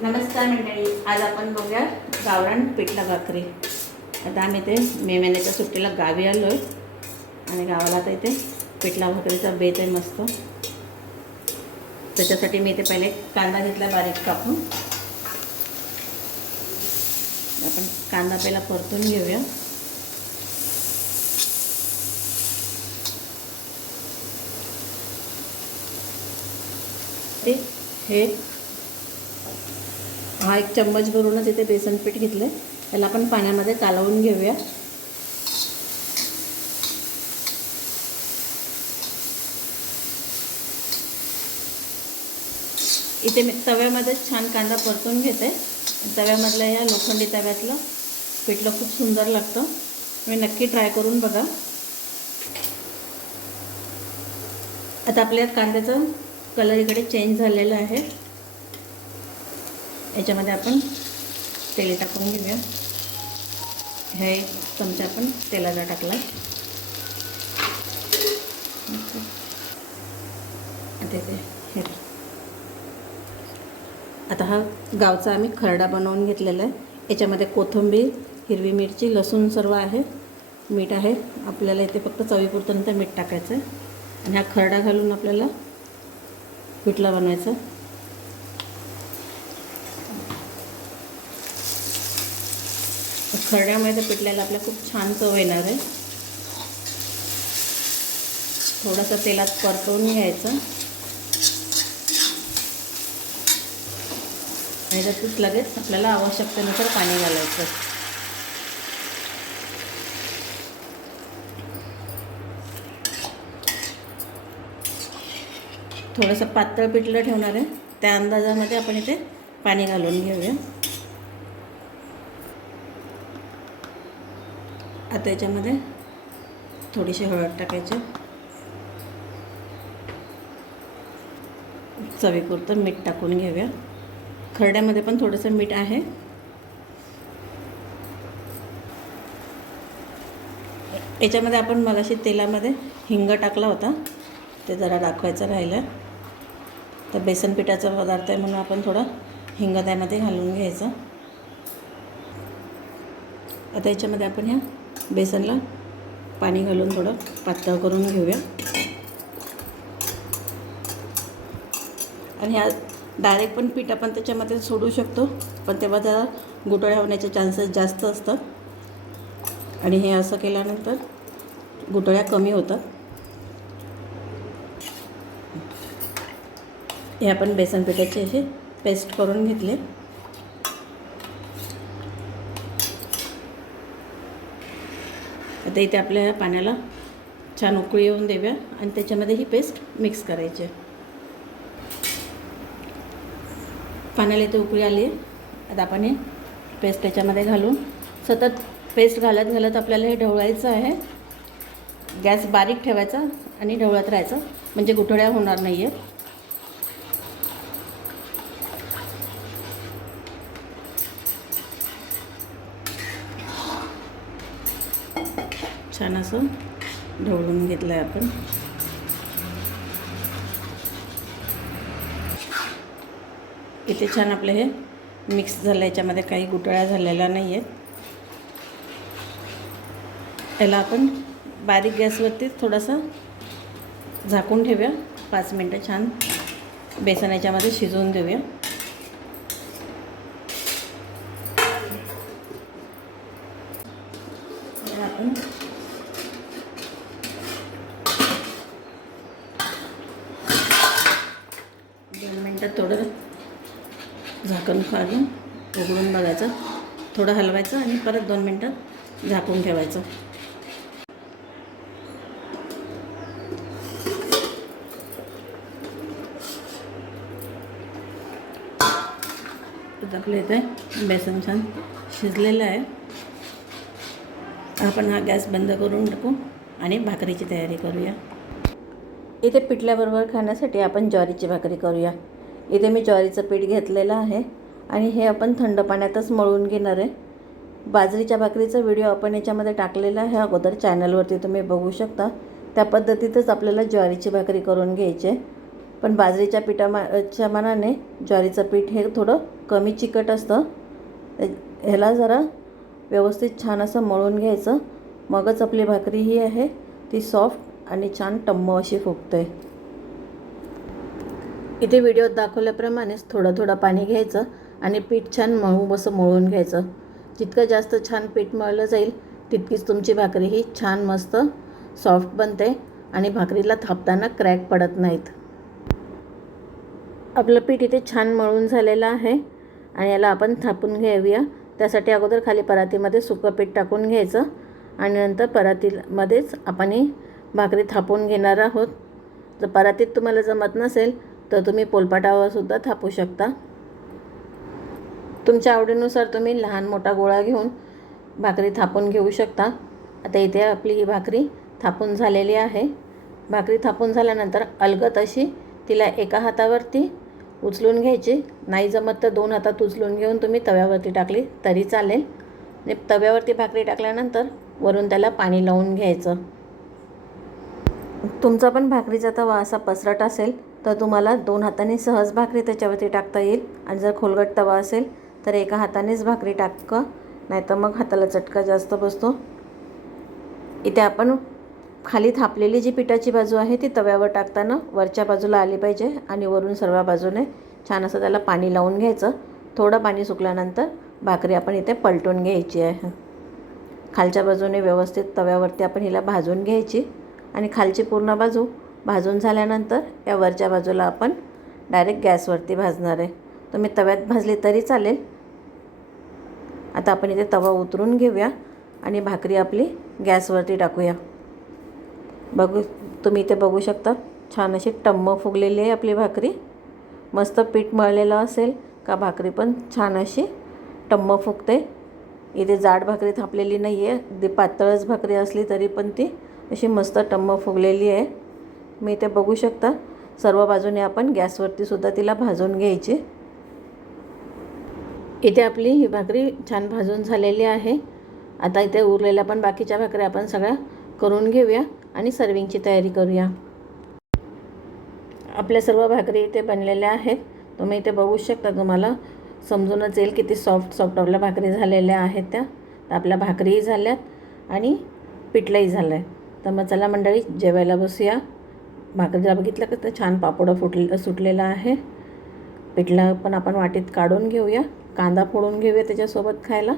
नमस्कार मंडळी आज आपण बघूया गावरान पिठला भाकरी. आता आम्ही ते मे महिन्याच्या सुट्टीला गावी आलो आहे आणि गावाला आता इथे पिठला भाकरीचा बेत आहे मस्त. त्याच्यासाठी मी इथे पहिले कांदा घेतला बारीक कापून. आपण कांदा पहिला परतून घेऊया. ते हे हा एक चम्मच भरूनच इथे बेसन पीठ घेतलं आहे त्याला आपण पाण्यामध्ये कालवून घेऊया. इथे मी तव्यामध्ये छान कांदा परतून घेते. तव्यामधल्या या लोखंडी तव्यातलं पिठलं खूप सुंदर लागतं. तुम्ही नक्की ट्राय करून बघा. आता आपल्या कांद्याचा कलर इकडे चेंज झालेला आहे. याच्यामध्ये आपण तेल टाकून घेऊया. हे एक चमचा आपण तेलाचा टाकला आता ते हे आता हा गावचा आम्ही खरडा बनवून घेतलेला आहे. याच्यामध्ये कोथिंबीर हिरवी मिरची लसूण सर्व आहे. मीठ आहे. आपल्याला इथे फक्त चवीपुरतं नंतर मीठ टाकायचं आहे आणि हा खरडा घालून आपल्याला पिठला बनवायचं. खरड्यामुळे तर पिठल्याला आपल्या खूप छान चव येणार आहे. थोडंसं तेलात परतवून घ्यायचं. आणि त्यातच लगेच आपल्याला आवश्यकतेनुसार पाणी घालायचं. थोडंसं पातळ पिठलं ठेवणार आहे. त्या अंदाजामध्ये आपण इथे पाणी घालून घेऊया. आता याच्यामध्ये थोडीशी हळद टाकायची. चवीपुरतं मीठ टाकून घेऊया. खरड्यामध्ये पण थोडंसं मीठ आहे. याच्यामध्ये आपण मगाशी तेलामध्ये हिंग टाकला होता. ते जरा दाखवायचं राहिलं. तर बेसन पिठाचा पदार्थ आहे म्हणून आपण थोडं हिंग त्यामध्ये घालून घ्यायचं. आता याच्यामध्ये आपण ह्या बेसनला पाणी घालून थोडं पातळ करून घेऊया. आणि ह्या डायरेक्ट पण पीठ आपण त्याच्यामध्ये सोडू शकतो पण तेव्हा त्याला गुटळ्या होण्याचे चान्सेस जास्त असतात. आणि हे असं केल्यानंतर गुटळ्या कमी होतात. हे आपण बेसन पिठाचे असे पेस्ट करून घेतले. आता इथे आपल्या पाण्याला छान उकळी येऊन देऊया आणि त्याच्यामध्ये ही पेस्ट मिक्स करायची आहे. पाण्याला इथे उकळी आली आहे. आता आपण हे पेस्ट त्याच्यामध्ये घालून सतत पेस्ट घालत घालत आपल्याला हे ढवळायचं आहे. गॅस बारीक ठेवायचा आणि ढवळत राहायचं. म्हणजे गुठळ्या होणार नाही आहे छान असं ढवळून घेतलं आहे आपण. इथे छान आपलं हे मिक्स झालं याच्यामध्ये काही गुटळ्या झालेल्या नाही आहेत त्याला आपण बारीक गॅसवरती थोडासा झाकून ठेवूया. पाच मिनटं छान बेसन याच्यामध्ये शिजवून देऊया. आपण दोन मिनटं थोडं झाकण काढून उघडून बघायचं. थोडं हलवायचं आणि परत दोन मिनटं झाकून ठेवायचं. आता आपलं इथे. बेसन छान शिजलेलं आहे. आपण हा गॅस बंद करून टाकू आणि भाकरीची तयारी करूया. इथे पिठल्याबरोबर खाण्यासाठी आपण ज्वारीची भाकरी करूया. इथे मी ज्वारीचं पीठ घेतलेलं आहे आणि हे आपण थंड पाण्यातच मळून घेणार आहे. बाजरीच्या भाकरीचा व्हिडिओ आपण याच्यामध्ये टाकलेला आहे अगोदर चॅनलवरती तुम्ही बघू शकता. त्या पद्धतीतच आपल्याला ज्वारीची भाकरी करून घ्यायची आहे. पण बाजरीच्या पिठाच्या मानाने ज्वारीचं पीठ हे थोडं कमी चिकट असतं. ह्याला जरा व्यवस्थित छान असं मळून घ्यायचं. मगच आपली भाकरी ही आहे ती सॉफ्ट आणि छान टम्म अशी फुगते. इथे व्हिडिओत दाखवल्याप्रमाणेच थोडं थोडं पाणी घ्यायचं आणि पीठ छान मळू असं मळून घ्यायचं. जितकं जास्त छान पीठ मळलं जाईल तितकीच तुमची भाकरी ही छान मस्त सॉफ्ट बनते आणि भाकरीला थापताना क्रॅक पडत नाहीत. आपलं पीठ इथे छान मळून झालेलं आहे आणि याला आपण थापून घेऊया त्यासाठी अगोदर खाली परातीमध्ये सुकं पीठ टाकून घ्यायचं आणि नंतर परातीमध्येच आपण ही भाकरी थापून घेणार आहोत. जर परातीत तुम्हाला जमत नसेल तर तुम्ही पोलपाटावर सुद्धा थापू शकता. तुमच्या आवडीनुसार तुम्ही लहान मोठा गोळा घेऊन भाकरी थापून घेऊ शकता. आता इथे आपली ही भाकरी थापून झालेली आहे. भाकरी थापून झाल्यानंतर अलगत अशी तिला एका हातावरती उचलून घ्यायची. नाही जमत तर दोन हातात उचलून घेऊन तुम्ही तव्यावरती टाकली तरी चालेल. आणि तव्यावरती भाकरी टाकल्यानंतर वरून त्याला पाणी लावून घ्यायचं. तुमचा पण भाकरीचा तवा असा पसरट असेल तर तुम्हाला दोन हाताने सहज भाकरी त्याच्यावरती टाकता येईल. आणि जर खोलगट तवा असेल तर एका हातानेच भाकरी टाका नाहीतर मग हाताला चटका जास्त बसतो. इथे आपण खाली थापलेली जी पिठाची बाजू आहे ती तव्यावर टाकताना वरच्या बाजूला आली पाहिजे आणि वरून सर्व बाजूने छान असं त्याला पाणी लावून घ्यायचं. थोडं पाणी सुकल्यानंतर भाकरी आपण इथे पलटून घ्यायची आहे. खालच्या बाजूने व्यवस्थित तव्यावरती आपण हिला भाजून घ्यायची. आणि खालची पूर्ण बाजू भाजून झाल्यानंतर या वरच्या बाजूला आपण डायरेक्ट गॅसवरती भाजणार आहे. तुम्ही तव्यात भाजली तरी चालेल. आता आपण इथे तवा उतरून घेऊया आणि भाकरी आपली गॅसवरती टाकूया. बघू तुम्ही इथे बघू शकता छान अशी टम्म फुगलेली आहे आपली भाकरी. मस्त पीठ मळलेलं असेल का भाकरी पण छान अशी टम्म फुगते. इथे जाड भाकरी थापलेली नाही आहे अगदी पातळच भाकरी असली तरी पण ती अशी मस्त टम्म फुगलेली आहे. मी इथे बघू शकता. सर्व बाजूने आपण गॅसवरती सुद्धा तिला भाजून घ्यायची. इथे आपली ही भाकरी छान भाजून झालेली आहे. आता इथे उरलेल्या पण बाकीच्या भाकऱ्या आपण सगळ्या करून घेऊया आणि सर्विंगची तयारी करूया. आपल्या सर्व भाकरी इथे बनलेल्या आहेत. तुम्ही इथे बघू शकता तुम्हाला. समजूनच येईल किती सॉफ्ट सॉफ्ट आपल्या भाकरी झालेल्या आहेत त्या. तर आपल्या भाकरीही झाल्यात आणि पिठलंही झालं आहे तर मग चला मंडळी जेवायला बसूया. भाकरीला बघितलं कसं तर छान पापोडा फुटले सुटलेला आहे. पिठलं पण आपण वाटीत काढून घेऊया. कांदा फोडून घेऊया त्याच्यासोबत खायला.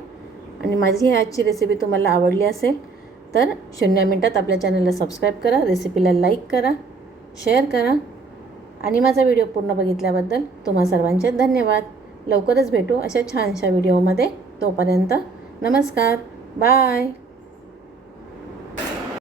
आणि माझी आजची रेसिपी तुम्हाला आवडली असेल तर शून्य मिनटात आपल्या चॅनलला सबस्क्राईब करा रेसिपीला लाईक करा शेअर करा. आणि माझा व्हिडिओ पूर्ण बघितल्याबद्दल तुम्हा सर्वांचे धन्यवाद. लवकरच भेटू अशा छानशा व्हिडिओमध्ये तोपर्यंत नमस्कार. बाय